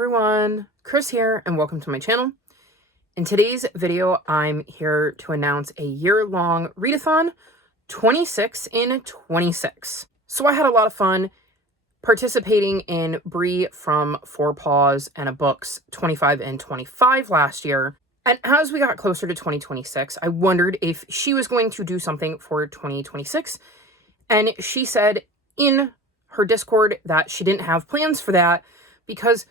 everyone, Chris here and welcome to my channel. In today's video, I'm here to announce a year-long readathon, 26 in 26. So I had a lot of fun participating in Brie from Four Paws and a Book's 25 and 25 last year. And as we got closer to 2026, I wondered if she was going to do something for 2026. And she said in her Discord that she didn't have plans for that because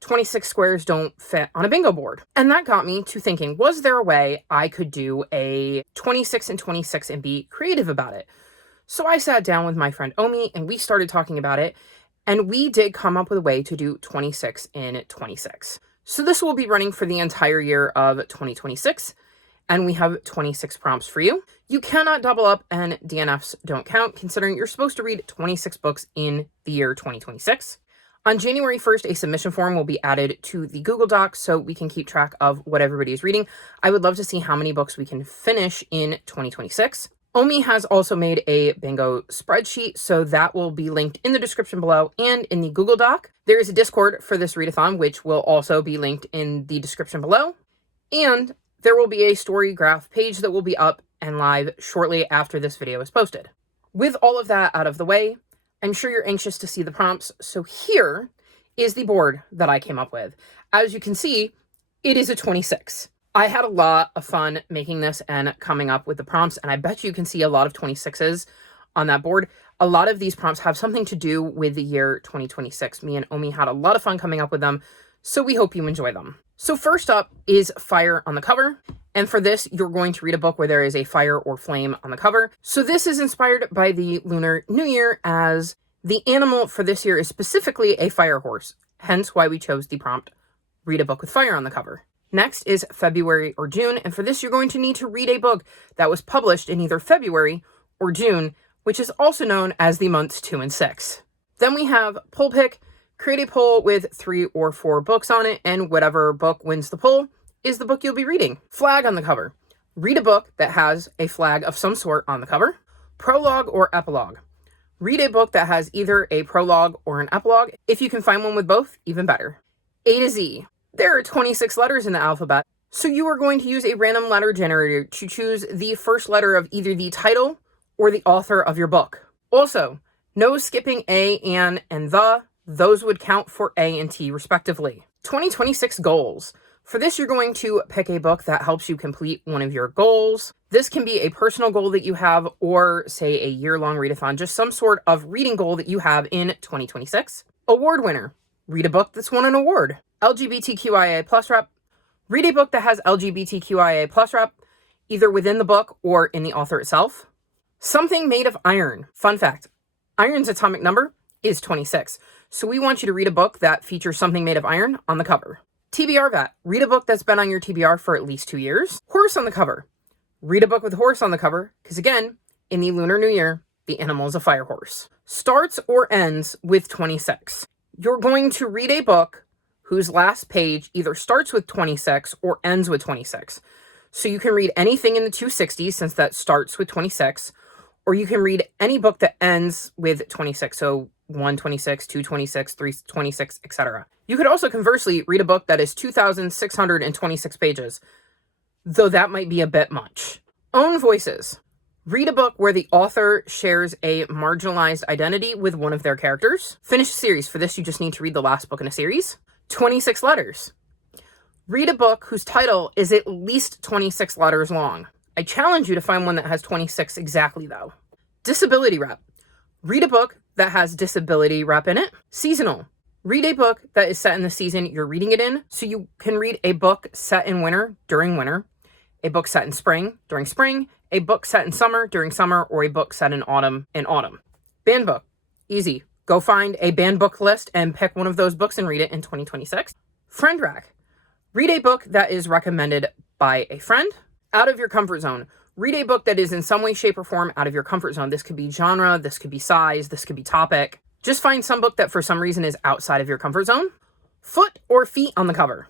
26 squares don't fit on a bingo board. And that got me to thinking, was there a way I could do a 26 and 26 and be creative about it? So I sat down with my friend Omi and we started talking about it, and we did come up with a way to do 26 in 26. So this will be running for the entire year of 2026, and we have 26 prompts for you. You cannot double up, and DNFs don't count, considering you're supposed to read 26 books in the year 2026. On January 1st, a submission form will be added to the Google Docs so we can keep track of what everybody is reading. I would love to see how many books we can finish in 2026. Omi has also made a bingo spreadsheet, so that will be linked in the description below and in the Google Doc. There is a Discord for this readathon, which will also be linked in the description below. And there will be a story graph page that will be up and live shortly after this video is posted. With all of that out of the way, I'm sure you're anxious to see the prompts, so here is the board that I came up with. As you can see, it is a 26. I had a lot of fun making this and coming up with the prompts, and I bet you can see a lot of 26s on that board. A lot of these prompts have something to do with the year 2026. Me and Omi had a lot of fun coming up with them, so we hope you enjoy them. So first up is fire on the cover. And for this, you're going to read a book where there is a fire or flame on the cover. So this is inspired by the Lunar New Year, as the animal for this year is specifically a fire horse. Hence why we chose the prompt, read a book with fire on the cover. Next is February or June. And for this, you're going to need to read a book that was published in either February or June, which is also known as the months 2 and 6. Then we have poll pick. Create a poll with 3 or 4 books on it, and whatever book wins the poll is the book you'll be reading. Flag on the cover. Read a book that has a flag of some sort on the cover. Prologue or epilogue. Read a book that has either a prologue or an epilogue. If you can find one with both, even better. A to Z. There are 26 letters in the alphabet, so you are going to use a random letter generator to choose the first letter of either the title or the author of your book. Also, no skipping A, and the. Those would count for A and T respectively. 2026 goals. For this, you're going to pick a book that helps you complete one of your goals. This can be a personal goal that you have, or say a year-long readathon, just some sort of reading goal that you have in 2026. Award winner. Read a book that's won an award. LGBTQIA plus rep. Read a book that has LGBTQIA plus rep, either within the book or in the author itself. Something made of iron. Fun fact, iron's atomic number is 26. So we want you to read a book that features something made of iron on the cover. TBR vet. Read a book that's been on your TBR for at least 2 years. Horse on the cover. Read a book with horse on the cover, because again, in the Lunar New Year, the animal is a fire horse. Starts or ends with 26. You're going to read a book whose last page either starts with 26 or ends with 26. So you can read anything in the 260s, since that starts with 26, or you can read any book that ends with 26. So 126, 226, 326, etc. You could also conversely read a book that is 2,626 pages, though that might be a bit much. Own voices. Read a book where the author shares a marginalized identity with one of their characters. Finish a series. For this, you just need to read the last book in a series. 26 letters. Read a book whose title is at least 26 letters long. I challenge you to find one that has 26 exactly, though. Disability rep. Read a book that has disability rep in it. Seasonal. Read a book that is set in the season you're reading it in. So you can read a book set in winter during winter, a book set in spring during spring, a book set in summer during summer, or a book set in autumn. Banned book. Easy. Go find a banned book list and pick one of those books and read it in 2026. Friend rack. Read a book that is recommended by a friend. Out of your comfort zone. Read a book that is in some way, shape, or form out of your comfort zone. This could be genre, this could be size, this could be topic. Just find some book that for some reason is outside of your comfort zone. Foot or feet on the cover.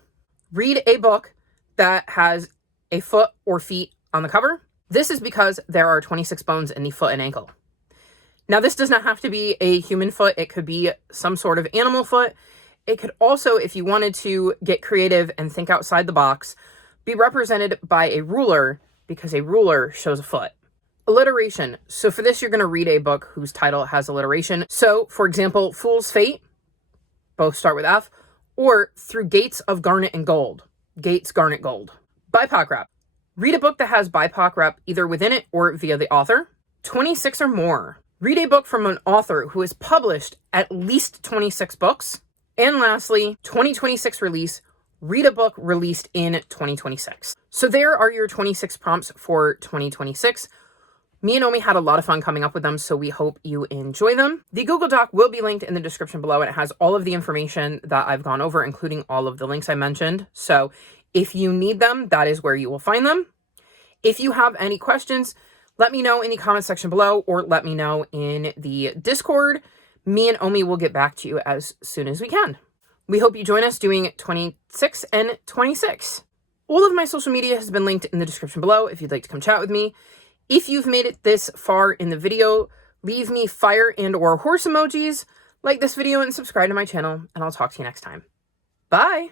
Read a book that has a foot or feet on the cover. This is because there are 26 bones in the foot and ankle. Now, this does not have to be a human foot. It could be some sort of animal foot. It could also, if you wanted to get creative and think outside the box, be represented by a ruler, because a ruler shows a foot. Alliteration. So for this, you're going to read a book whose title has alliteration. So, for example, Fool's Fate, both start with F, or Through Gates of Garnet and Gold. Gates, Garnet, Gold. BIPOC rep. Read a book that has BIPOC rep either within it or via the author. 26 or more. Read a book from an author who has published at least 26 books. And lastly, 2026 release. Read a book released in 2026. So there are your 26 prompts for 2026. Me and Omi had a lot of fun coming up with them, so we hope you enjoy them. The Google Doc will be linked in the description below, and it has all of the information that I've gone over, including all of the links I mentioned. So if you need them, that is where you will find them. If you have any questions, let me know in the comment section below, or let me know in the Discord. Me and Omi will get back to you as soon as we can. We hope you join us doing 26 and 26. All of my social media has been linked in the description below if you'd like to come chat with me. If you've made it this far in the video, leave me fire and or horse emojis, like this video, and subscribe to my channel, and I'll talk to you next time. Bye!